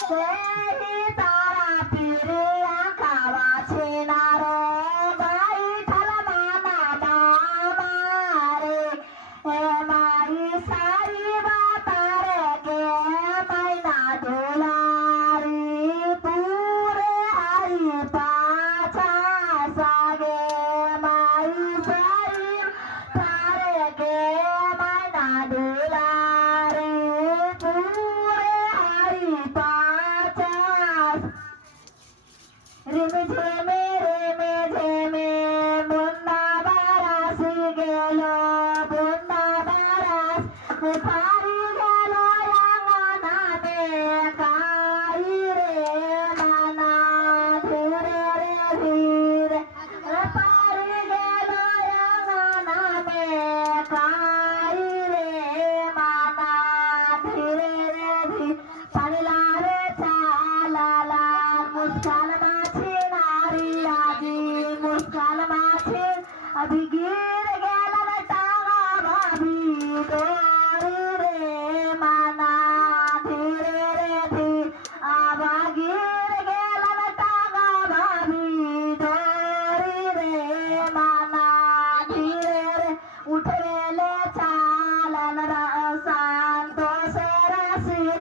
Sehi tara piriya kawa chinaro bai thalamana mamare mai sari batare ke mai na dulari pure ai pacha sage mai sari tare ke mai na dulari pure ai pacha Rimi ঝেমে বন্যা বারাস গেল বন্যা বারাস পারি গেল নামে কাই রে মানা ধীরে রে ধীরে পারি গেল নামে কাই রে মানা ধীরে রে ধীরে পারিলা